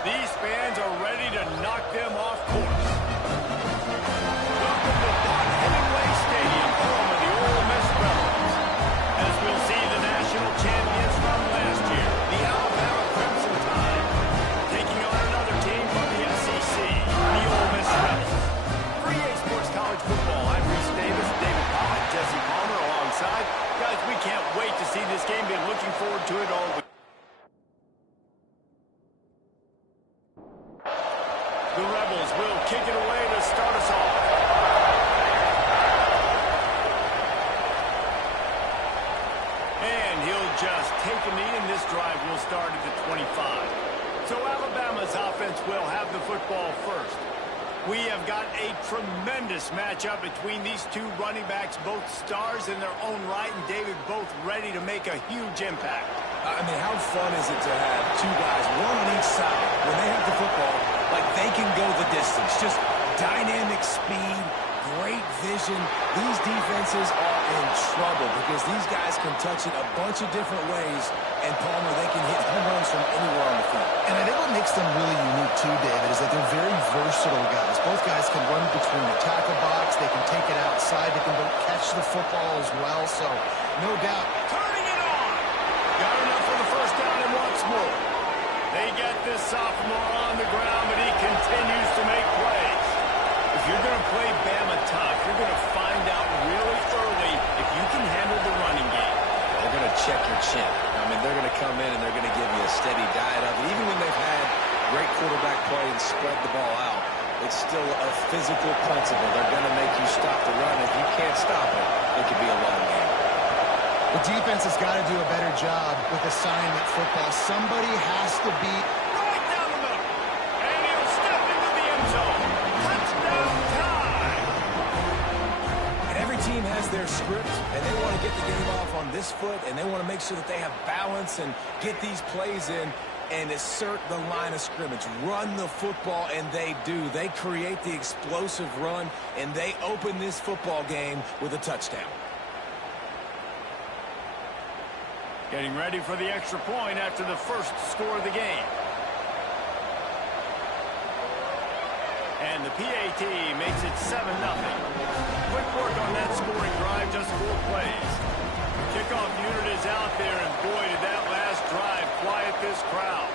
These fans are ready to knock them off course. Welcome to Vaught-Hemingway Stadium, home of the Ole Miss Rebels. As we'll see the national champions from last year, the Alabama Crimson Tide, taking on another team from the SEC, the Ole Miss Rebels. For EA Sports College Football, I'm Reese Davis, David Pollock, Jesse Palmer alongside. Guys, we can't wait to see this game. Been looking forward to it all week. The Rebels will kick it away to start us off. And he'll just take a knee, and this drive will start at the 25. So Alabama's offense will have the football first. We have got a tremendous matchup between these two running backs, both stars in their own right, and David, both ready to make a huge impact. I mean, how fun is it to have two guys, one on each side, when they have the football, like they can go the distance. Just dynamic speed, great vision. These defenses are in trouble because these guys can touch it a bunch of different ways, and Palmer, they can hit home runs from anywhere on the field. And I think what makes them really unique too, David, is that they're very versatile guys. Both guys can run between the tackle box, they can take it outside, they can catch the football as well, so no doubt. Turning it on! Got enough for the first down and once more. They get this sophomore on the ground, but he continues to make plays. If you're going to play Bama tough, you're going to find out really early if you can handle the running game. They're going to check your chin. I mean, they're going to come in and they're going to give you a steady diet of it. Even when they've had great quarterback play and spread the ball out, it's still a physical principle. They're going to make you stop the run. If you can't stop it, it could be a long game. The defense has got to do a better job with assignment football. Somebody has to be right down the middle. And he'll step into the end zone. Touchdown time! And every team has their script, and they want to get the game off on this foot, and they want to make sure that they have balance and get these plays in and assert the line of scrimmage. Run the football, and they do. They create the explosive run, and they open this football game with a touchdown. Getting ready for the extra point after the first score of the game. And the PAT makes it 7-0. Quick work on that scoring drive, just 4 plays. The kickoff unit is out there, and boy, did that last drive quiet this crowd.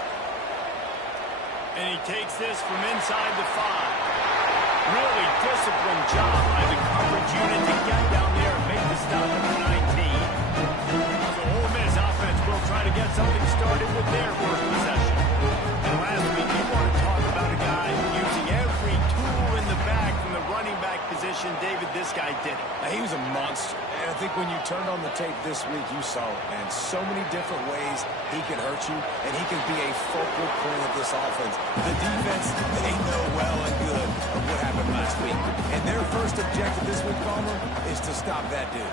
And he takes this from inside the 5. Really disciplined job by the coverage unit to get down there and make the stop at the 19. So Ole Miss offense will try to get something started with their first possession. And last week, you want to talk about a guy using every tool in the bag from the running back position. David, this guy did it. He was a monster. And I think when you turned on the tape this week, you saw it, man. So many different ways he can hurt you, and he can be a focal point of this offense. The defense, they know well and good of what happened last week. And their first objective this week, Palmer, is to stop that dude.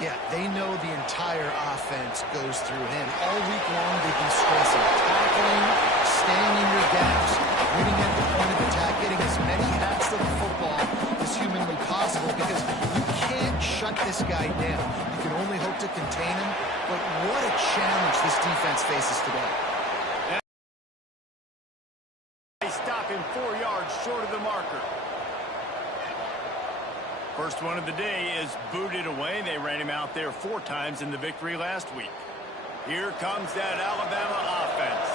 Yeah, they know the entire offense goes through him. All week long, they've been stressing tackling, staying in your gaps, winning at the point of attack, getting as many hats to the football as humanly possible, because you can't shut this guy down. You can only hope to contain him, but what a challenge this defense faces today. They stop him 4 yards short of the marker. First one of the day is booted away. They ran him out there 4 times in the victory last week. Here comes that Alabama offense.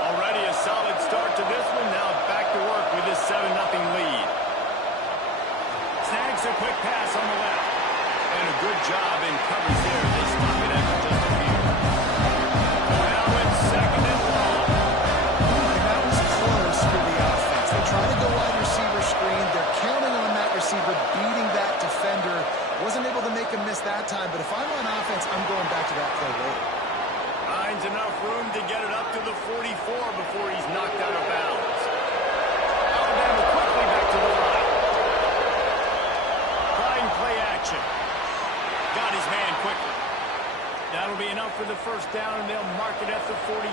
Already a solid start to this one. Now back to work with this 7-0 lead. Snags a quick pass on the left. And a good job in coverage there. They stop it after just a few. Now it's 2nd and long. And that was close for the offense. They try to go wide receiver screen. They're counting on that receiver beating that defender. Wasn't able to make a miss that time, but if I'm on offense, I'm going back to that play later. Finds enough room to get it up to the 44 before he's knocked out of bounds. Alabama quickly back to the line. Trying play action. Got his man quickly. That'll be enough for the first down, and they'll mark it at the 48.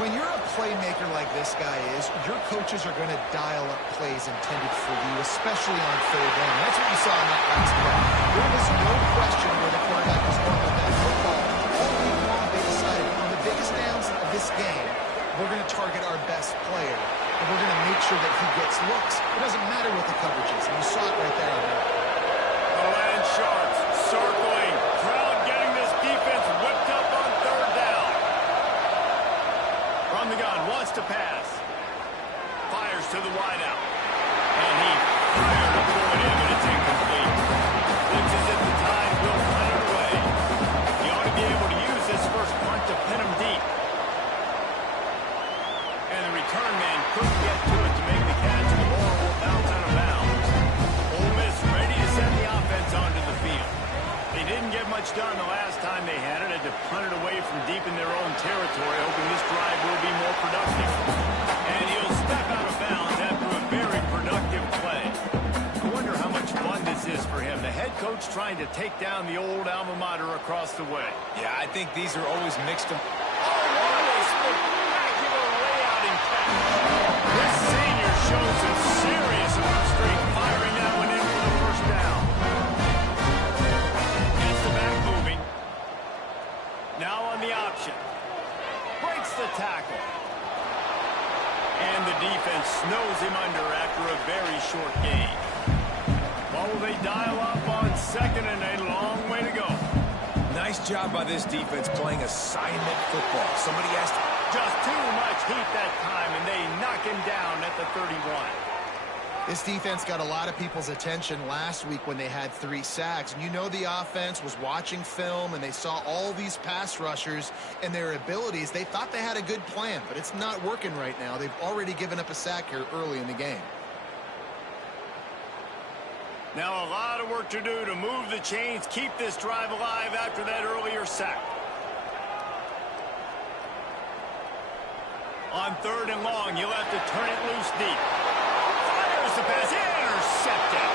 When you're a playmaker like this guy is, your coaches are going to dial up plays intended for you, especially on 3rd down. That's what you saw in that last play. There was no question where the quarterback was going with that football. All week long, they decided on the biggest downs of this game, we're going to target our best player, and we're going to make sure that he gets looks. It doesn't matter what the coverage is. And you saw it right there. The Land Sharks circling. Crowd getting this defense whipped up on third down. From the gun, wants to pass. Fires to the wideout. And he fired a point in, but it's incomplete. Blitzes at the time, will punt it away. He ought to be able to use this first punt to pin him deep. And the return man couldn't get to it to make the catch. The ball will bounce out of bounds. Ole Miss ready to send the offense onto the field. They didn't get much done the last time they had it. Had to punt it away from deep in their own territory, hoping this drive will be more productive. And he'll step out of bounds after a very productive play. I wonder how much fun this is for him. The head coach trying to take down the old alma mater across the way. Yeah, I think these are always mixed. Oh, what a spectacular layout and catch. This senior shows some serious arm strength, firing that one in for the first down. Gets the back moving. Now on the option. Breaks the tackle. And the defense snows him under after a very short gain. Well, will they dial up on second and a long way to go? Nice job by this defense playing assignment football. Somebody has to... Just too much heat that time, and they knock him down at the 31. This defense got a lot of people's attention last week when they had 3 sacks. And you know the offense was watching film, and they saw all these pass rushers and their abilities. They thought they had a good plan, but it's not working right now. They've already given up a sack here early in the game. Now a lot of work to do to move the chains, keep this drive alive after that earlier sack. On third and long, you'll have to turn it loose deep. Fires the pass, intercepted.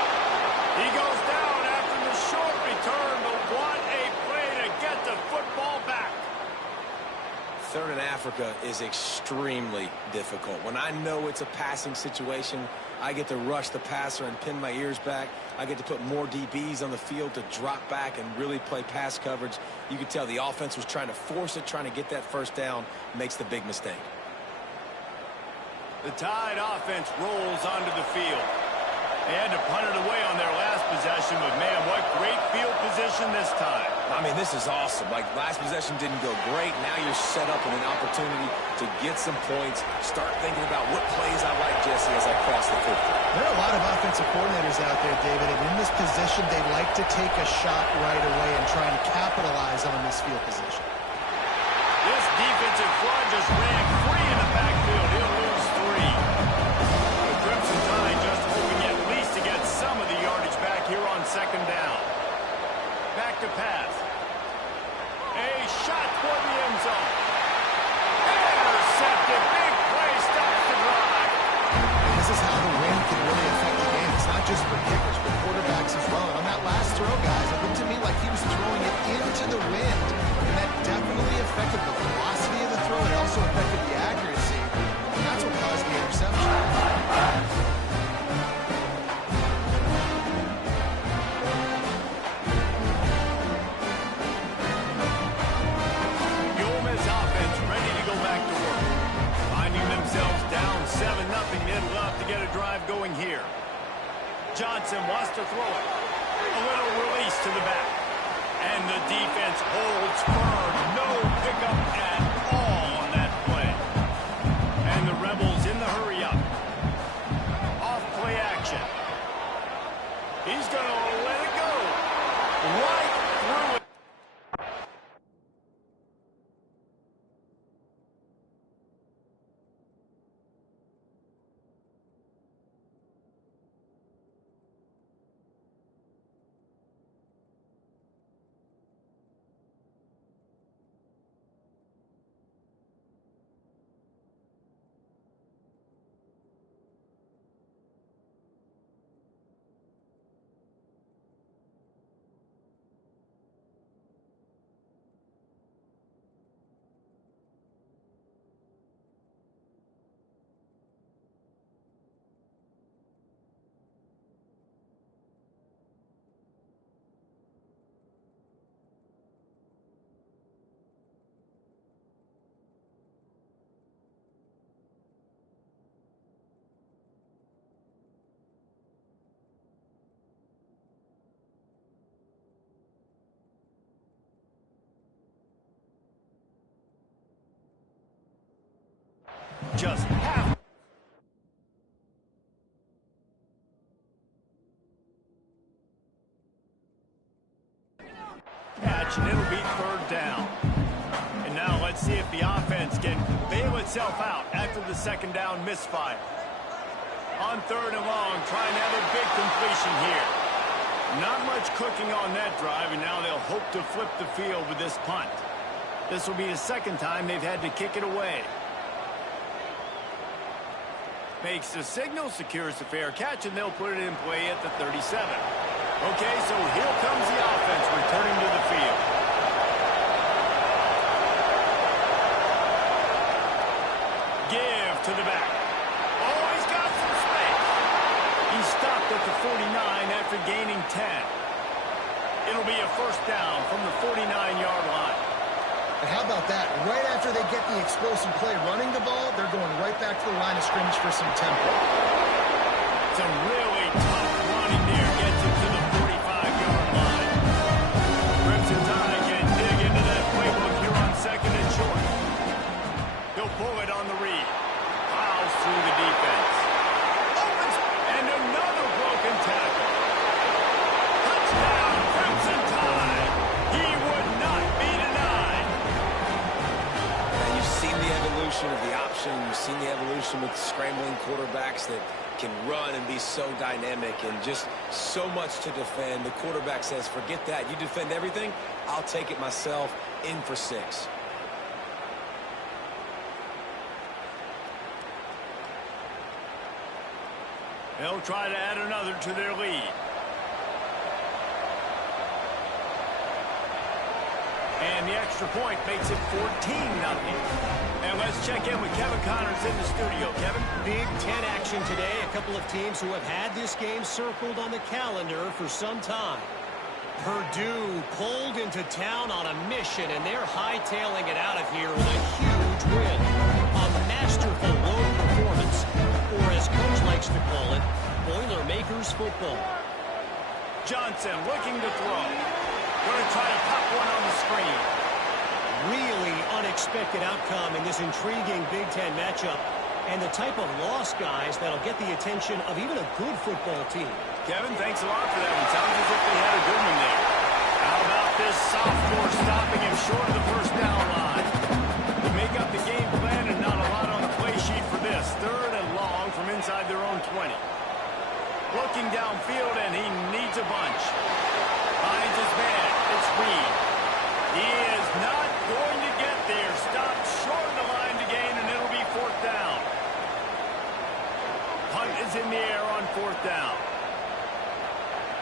He goes down after the short return, but what a play to get the football back. Third in Africa is extremely difficult. When I know it's a passing situation, I get to rush the passer and pin my ears back. I get to put more DBs on the field to drop back and really play pass coverage. You could tell the offense was trying to force it, trying to get that first down, makes the big mistake. The Tide offense rolls onto the field. They had to punt it away on their last possession, but man, what great field position this time. I mean, this is awesome. Like, last possession didn't go great. Now you're set up with an opportunity to get some points. Start thinking about what plays I like, Jesse, as I cross the football. There are a lot of offensive coordinators out there, David, and in this position, they like to take a shot right away and try and capitalize on this field position. This defensive front just ran free in the backfield. He'll lose 3. The Crimson Tide just hoping at least to get some of the yardage back here on second down. Back to pass. A shot for the end zone. Intercepted. Big play stops the drive. This is how the wind can really affect the game. It's not just for kickers, but quarterbacks as well. And on that last throw, guys, it looked to me like he was throwing it into the wind. And that definitely affected the velocity of the throw. It also affected the accuracy. And that's what caused the interception. The Ole Miss offense ready to go back to work. Finding themselves down 7-0. They'd love to get a drive going here. Johnson wants to throw it. A little release to the back. And the defense holds firm. No pickup at all on that play. And the Rebels in the hurry up. Off play action. He's going to let it go. Right through it. just have catch, and it'll be third down. And now let's see if the offense can bail itself out after the second down misfire. On third and long, trying to have a big completion here. Not much cooking on that drive, and now they'll hope to flip the field with this punt. This will be the second time they've had to kick it away. Makes the signal, secures the fair catch, and they'll put it in play at the 37. Okay, so here comes the offense returning to the field. Give to the back. Oh, he's got some space. He stopped at the 49 after gaining 10. It'll be a first down from the 49-yard line. And how about that? Right after they get the explosive play running the ball, they're going right back to the line of scrimmage for some tempo. Some really tough running there gets it to the 45-yard line. Crimson Tide can dig into that playbook here on second and short. He'll pull it on the read. Plows through the defense. Opens, and another broken tackle. Touchdown, Crimson Tide. He would not be denied. And you've seen the evolution of the option. You've seen the evolution with scrambling quarterbacks that can run and be so dynamic and just so much to defend. The quarterback says, forget that. You defend everything, I'll take it myself. In for 6. They'll try to add another to their lead. And the extra point makes it 14-0. And let's check in with Kevin Connors in the studio. Kevin? Big Ten action today. A couple of teams who have had this game circled on the calendar for some time. Purdue pulled into town on a mission, and they're hightailing it out of here with a huge win. A masterful road performance, or as Coach likes to call it, Boilermakers football. Johnson looking to throw. Going to try to pop one on the screen. Really unexpected outcome in this intriguing Big Ten matchup, and the type of loss, guys, that'll get the attention of even a good football team. Kevin, thanks a lot for that one. Sounds as if they had a good one there. How about this sophomore stopping him short of the first down line? To make up the game plan, and not a lot on the play sheet for this. Third and long from inside their own 20. Looking downfield, and he needs a bunch. Finds his man. It's Reed. He is not going to get there. Stopped short of the line to gain, and it'll be fourth down. Punt is in the air on fourth down.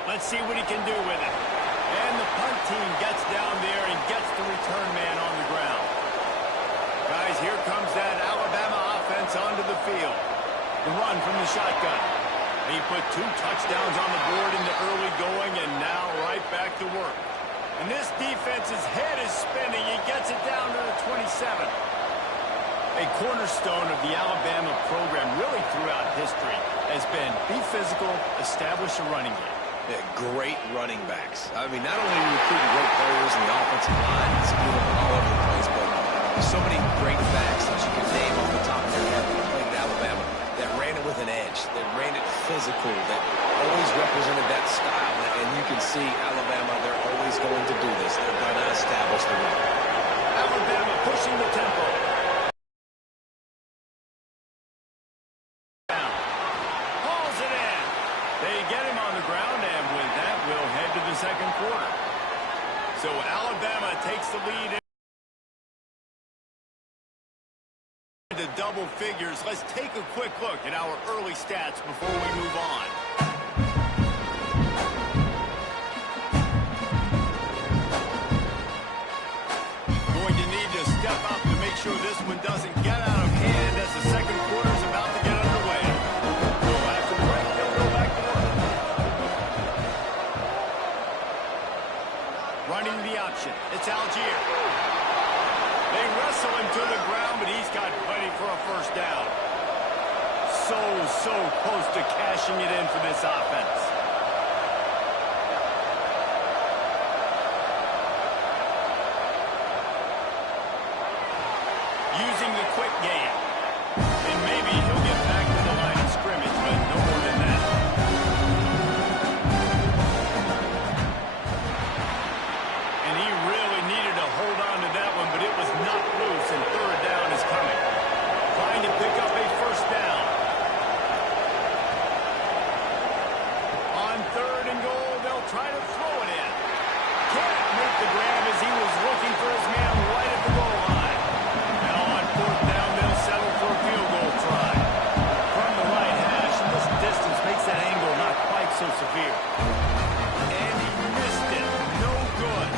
Let's see what he can do with it. And the punt team gets down there and gets the return man on the ground. Guys, here comes that Alabama offense onto the field. The run from the shotgun. He put 2 touchdowns on the board in the early going, and now right back to work. And this defense's head is spinning. He gets it down to the 27. A cornerstone of the Alabama program really throughout history has been be physical, establish a running game. Yeah, great running backs. I mean, not only are you recruiting great players in the offensive line, it's all over the place, but there's so many great backs that you can name off the top of your head that played at Alabama that ran it with an edge, that ran it physical, that always represented that style. And you can see Alabama, they're always going to do this. They're going to establish the run. Alabama pushing the tempo. Hauls it in. They get him on the ground, and with that, we'll head to the second quarter. So Alabama takes the lead into double figures. Let's take a quick look at our early stats before we move on. Going to need to step up to make sure this one doesn't get out of hand as the second quarter is about to get underway. So after the break, they'll go back to work. Running the option. It's Algier. They wrestle him to the ground, but he's got plenty for a first down. So close to cashing it in for this offense. Using the quick game. They looking for his man right at the goal line. Now on fourth down, they'll settle for a field goal try. From the right hash, and this distance makes that angle not quite so severe. And he missed it. No good.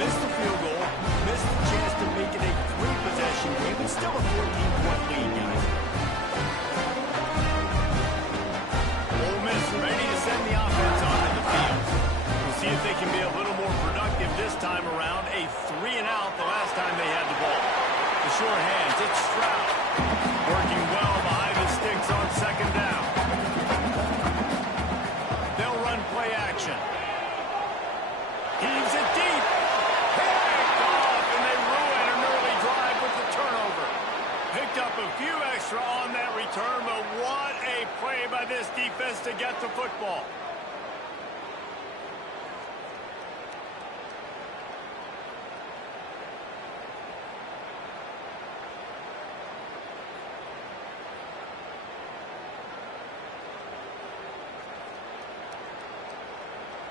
Missed the field goal. Missed the chance to make it a three-possession game. It's still a 14-point lead, guys. Ole Miss ready to send the offense onto the field. We'll see if they can be a little more productive this time around. A 3-and-out the last time they had the ball. The short hands, it's Stroud. Working well behind the sticks on second down. They'll run play action. Heaves it deep. Picked off, and they ruin an early drive with the turnover. Picked up a few extra on that return, but what a play by this defense to get the football.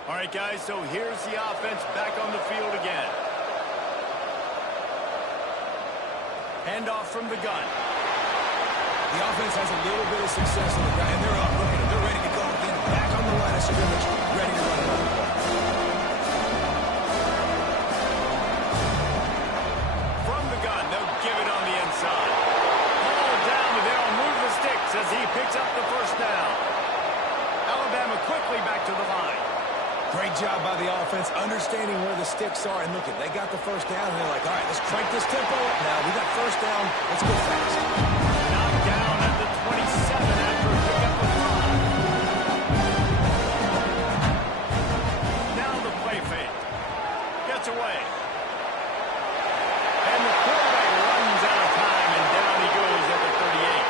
All right, guys, so here's the offense back on the field again. Handoff from the gun. The offense has a little bit of success on the ground, and they're up. Look at them. They're ready to go again. Back on the line of scrimmage, ready to run another ball. From the gun, they'll give it on the inside. Ball down, and they'll move the sticks as he picks up the first down. Alabama quickly back to the line. Great job by the offense, understanding where the sticks are. And look, they got the first down, and they're like, all right, let's crank this tempo up now. We got first down. Let's go fast. Knocked down at the 27 after a pickup of 5. Now the play fake. Gets away. And the quarterback runs out of time, and down he goes at the 38.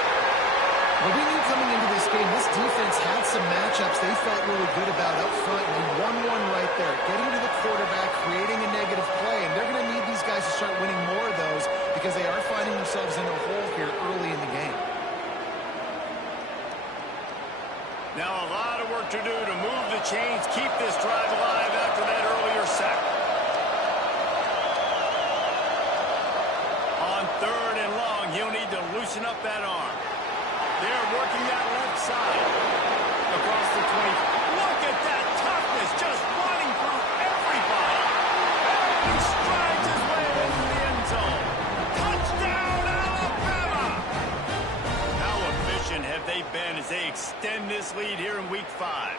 Well, we knew coming into this game, this defense had some matchups they felt really good about up front, and they won one right there, getting to the quarterback, creating a negative play, and they're going to need these guys to start winning more of those because they are finding themselves in a hole here early in the game. Now a lot of work to do to move the chains, keep this drive alive after that earlier sack. On third and long, he'll need to loosen up that arm. They're working that left side. Across the 20. Look at that toughness, just running through everybody. And he strides his way into the end zone. Touchdown, Alabama! How efficient have they been as they extend this lead here in Week 5?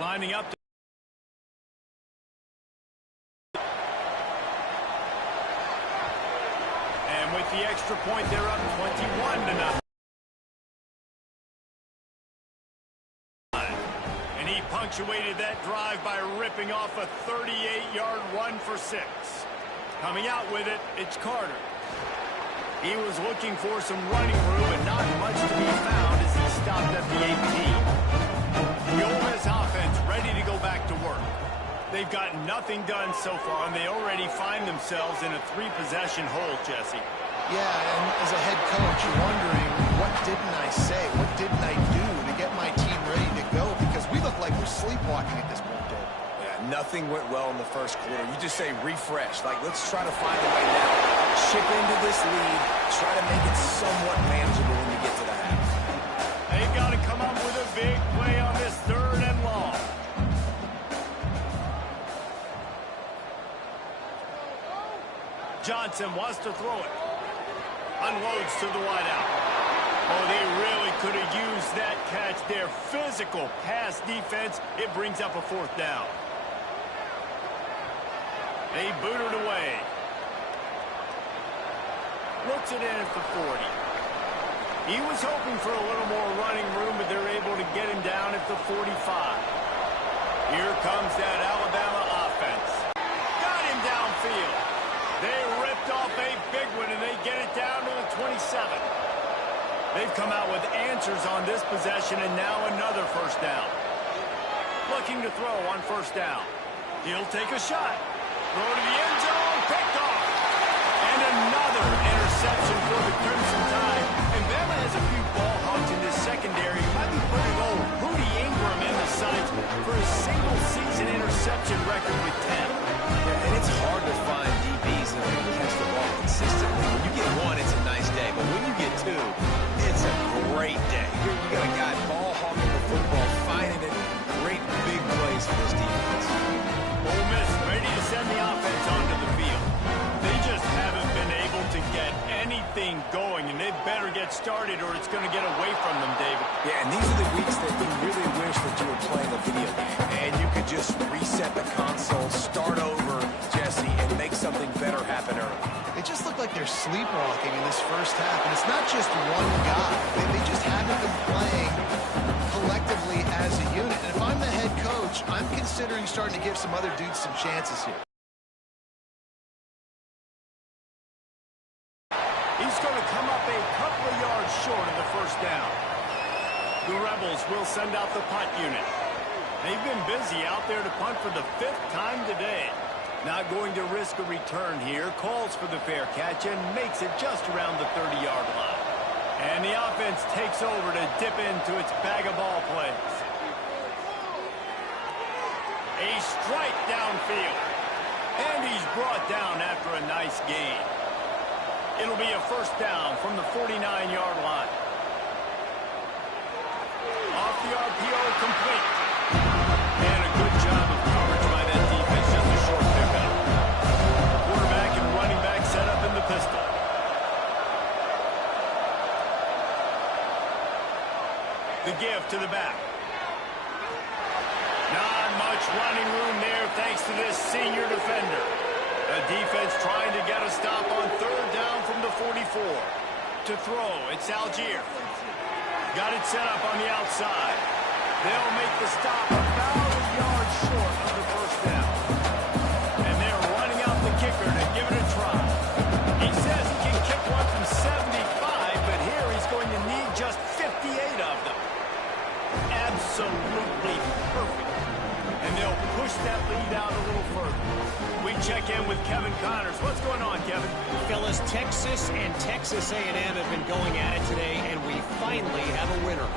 Lining up. And with the extra point, they're up 21-0. And he punctuated that drive by ripping off a 38-yard run for 6. Coming out with it, it's Carter. He was looking for some running room, but not much to be found as he stopped at the 18. The Ole Miss offense ready to go back to work. They've gotten nothing done so far, and they already find themselves in a 3-possession hole, Jesse. Yeah, and as a head coach, you're wondering, what didn't I say? What didn't I do to get my team ready to go? Because we look like we're sleepwalking at this point, Dave. Yeah, nothing went well in the first quarter. You just say refresh. Like, let's try to find a way now. Chip into this lead. Try to make it somewhat manageable when you get to the half. They've got to come up with a big play on this third and long. Johnson wants to throw it. Unloads to the wideout. Oh, they really could have used that catch there. Physical pass defense. It brings up a 4th down. They boot it away. Looks it in at the 40. He was hoping for a little more running room, but they're able to get him down at the 45. Here comes that Alabama offense. Got him downfield. They ripped off a big one, and they get it down to the 27. They've come out with answers on this possession, and now another first down. Looking to throw on first down. He'll take a shot. Throw to the end zone. Picked off. And another interception for the Crimson Tide. And Bama has a few ball hogs in this secondary. Might be putting old Rudy Ingram in the sights for a single-season interception record with 10. Yeah, and it's hard to find DBs that are going to catch the ball consistently. When you get one, it's a nice day. But when you get two, it's a great day. You got a guy ball hogging the football, finding it. Great big plays for this defense. Ole Miss ready to send the offense onto the field. They just haven't been able to get anything going, and they better get started or it's going to get away from them, David. Yeah, and these are the weeks that you really wish that you were playing a video game, and you could just reset the console, start over, Jesse, and make something better happen early. They just look like they're sleepwalking in this first half, and it's not just one guy. They just haven't been playing collectively as a unit. And if I'm the head coach, I'm considering starting to give some other dudes some chances here. He's going to come up a couple of yards short of the first down. The Rebels will send out the punt unit. They've been busy out there to punt for the 5th time today. Not going to risk a return here. Calls for the fair catch and makes it just around the 30-yard line. And the offense takes over to dip into its bag of ball plays. A strike downfield. And he's brought down after a nice gain. It'll be a first down from the 49-yard line. Off the RPO, complete. And a good job of coverage by that defense, just a short pickup. Quarterback and running back set up in the pistol. The give to the back. Not much running room there thanks to this senior defender. The defense trying to get a stop on third down from the 44. To throw, it's Algier. Got it set up on the outside. They'll make the stop about a yard short of the first down. And they're running out the kicker to give it a try. He says he can kick one from 75, but here he's going to need just 58 of them. Absolutely perfect. And they'll push that lead out a little further. We check in with Kevin Connors. What's going on, Kevin? Fellas, Texas and Texas A&M have been going at it today, and we finally have a winner.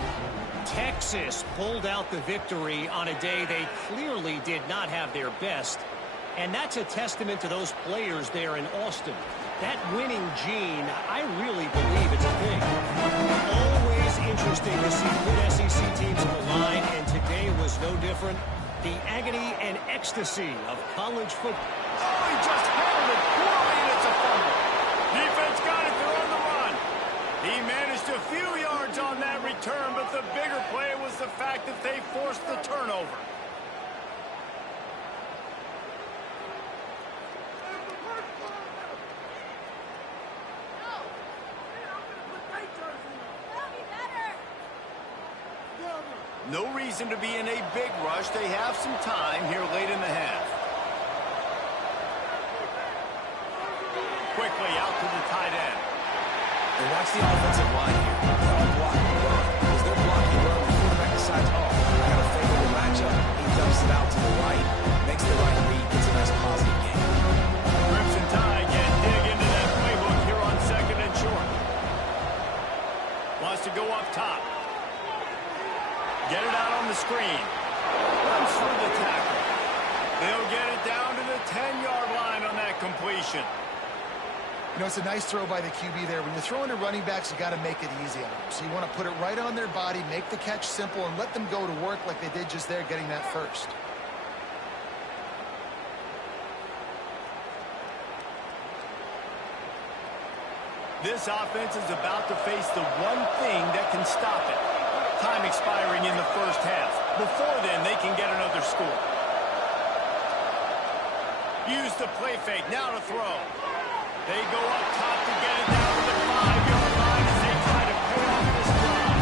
Texas pulled out the victory on a day they clearly did not have their best, and that's a testament to those players there in Austin. That winning gene, I really believe it's a thing. Always interesting to see good SEC teams collide, and today was no different. The agony and ecstasy of college football. Oh, he just handled it poorly, and it's a fumble. Defense got it. They're on the run. He managed a few yards on that return, but the bigger play was the fact that they forced the turnover. No reason to be in a big rush. They have some time here late in the half. Quickly out to the tight end. And watch the offensive line here. They're all blocking run. Because they're blocking run, the quarterback decides, oh, I got a favorable matchup. He dumps it out to the right, makes the right read, gets a nice positive gain. Crimson Tide can dig into that playbook here on second and short. Wants to go up top. Get it out on the screen. Runs through the tackle. They'll get it down to the 10-yard line on that completion. You know, it's a nice throw by the QB there. When you're throwing to running backs, you got to make it easy on them. So you want to put it right on their body, make the catch simple, and let them go to work like they did just there, getting that first. This offense is about to face the one thing that can stop it. Time expiring in the first half. Before then, they can get another score. Use the play fake. Now to throw. They go up top to get it down to the 5-yard line as they try to put off this drive.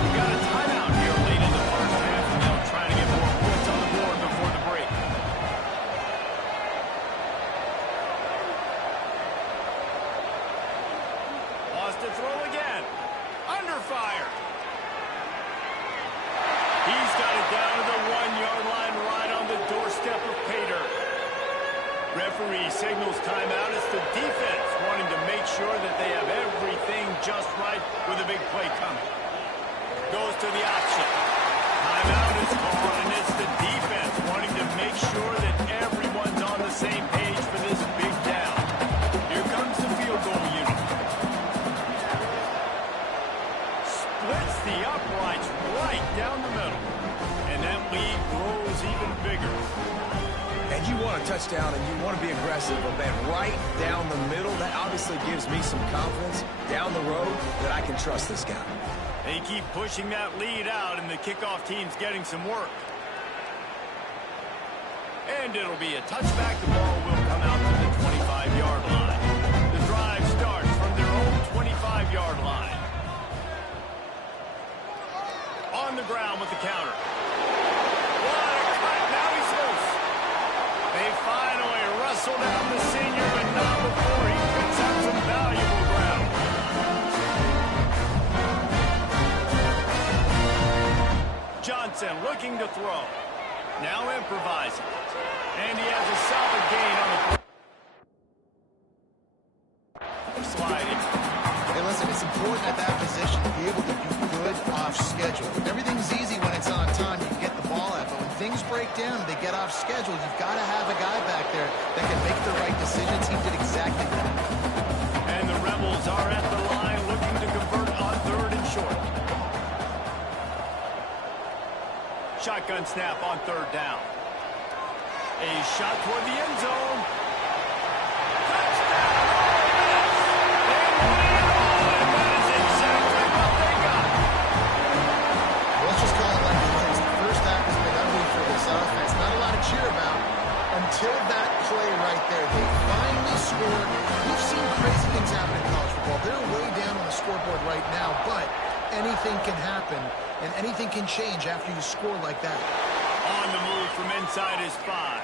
We got a timeout here late in the first half, and they'll try to get more points on the board before the break. Wants to throw again. Referee signals timeout. It's the defense wanting to make sure that they have everything just right with a big play coming. Goes to the option. Timeout is called, and it's the defense wanting to make sure that everyone's on the same page for this big down. Here comes the field goal unit. Splits the uprights right down the middle. And that lead grows even bigger. And you want a touchdown and you want to be aggressive, but man, right down the middle, that obviously gives me some confidence down the road that I can trust this guy. They keep pushing that lead out, and the kickoff team's getting some work. And it'll be a touchback. The ball will come out to the 25-yard line. The drive starts from their own 25-yard line. On the ground with the counter. What a cut. Now he's loose. They finally wrestle down the senior, but not before he picks up some valuable ground. Johnson looking to throw. Now improvising. And he has a solid gain on the sliding. Hey, listen, it's important at that position to be able to do good off schedule. Everything's easy when it's on time. You can get the ball out. But when things break down and they get off schedule, you've got to have a guy back there that can make the right decisions. He did exactly that. And the Rebels are at the line looking to convert on 3rd and short. Shotgun snap on 3rd down. A shot toward the end zone. Touchdown! They won it all, and that is exactly what they got. Let's just call it like it is. The first half has been ugly for this offense. Not a lot to cheer about until that play right there. They finally scored. We've seen crazy things happen in college football. They're way down on the scoreboard right now, but anything can happen, and anything can change after you score like that. On the move from inside his 5.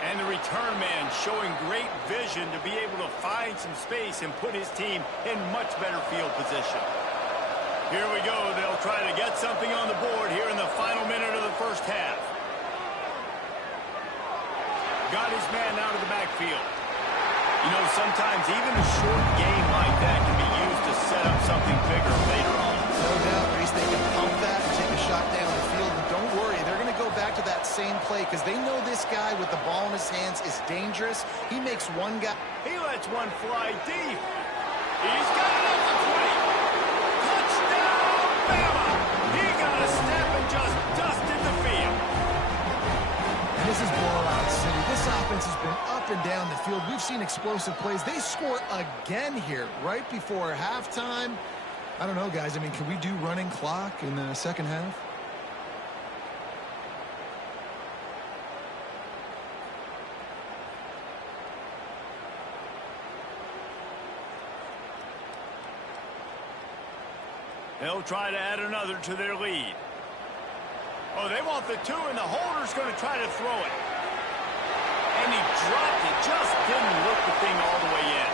And the return man showing great vision to be able to find some space and put his team in much better field position. Here we go. They'll try to get something on the board here in the final minute of the first half. Got his man out of the backfield. You know, sometimes even a short game like that can be used to set up something bigger later on. No doubt, Reese, they can pump that and take a shot down the field. And don't worry, they're going to go back to that same play because they know this guy with the ball in his hands is dangerous. He makes one guy. He lets one fly deep. He's got it up the 20. Touchdown, Bama! He got a step and just dusted the field. And this is blowout city. This offense has been up and down the field. We've seen explosive plays. They score again here right before halftime. I don't know, guys. I mean, can we do running clock in the second half? They'll try to add another to their lead. Oh, they want the 2, and the holder's going to try to throw it. And he dropped it. Just didn't look the thing all the way in.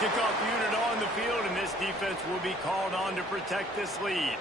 Kickoff unit on the field, and this defense will be called on to protect this lead.